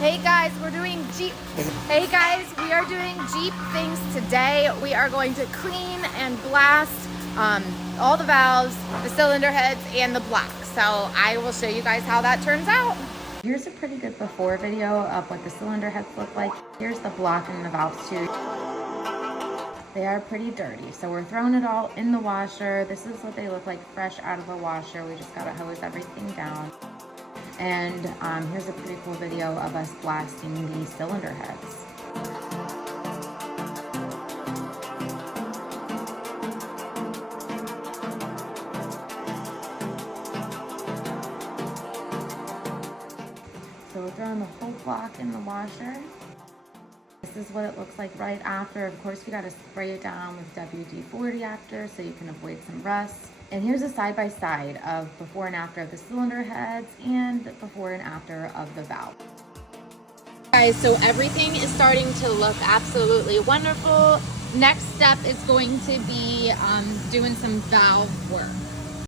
Hey guys, we're doing Jeep. Hey guys, we are doing Jeep things today. We are going to clean and blast all the valves, the cylinder heads, and the block. So I will show you guys how that turns out. Here's a pretty good before video of what the cylinder heads look like. Here's the block and the valves too. They are pretty dirty, so we're throwing it all in the washer. This is what they look like fresh out of the washer. We just gotta hose everything down. And here's a pretty cool video of us blasting the cylinder heads. So we're throwing the whole block in the washer. This is what it looks like right after. Of course, we gotta spray it down with WD-40 after so you can avoid some rust. And here's a side-by-side of before and after of the cylinder heads and before and after of the valve. Guys, so everything is starting to look absolutely wonderful. Next step is going to be doing some valve work.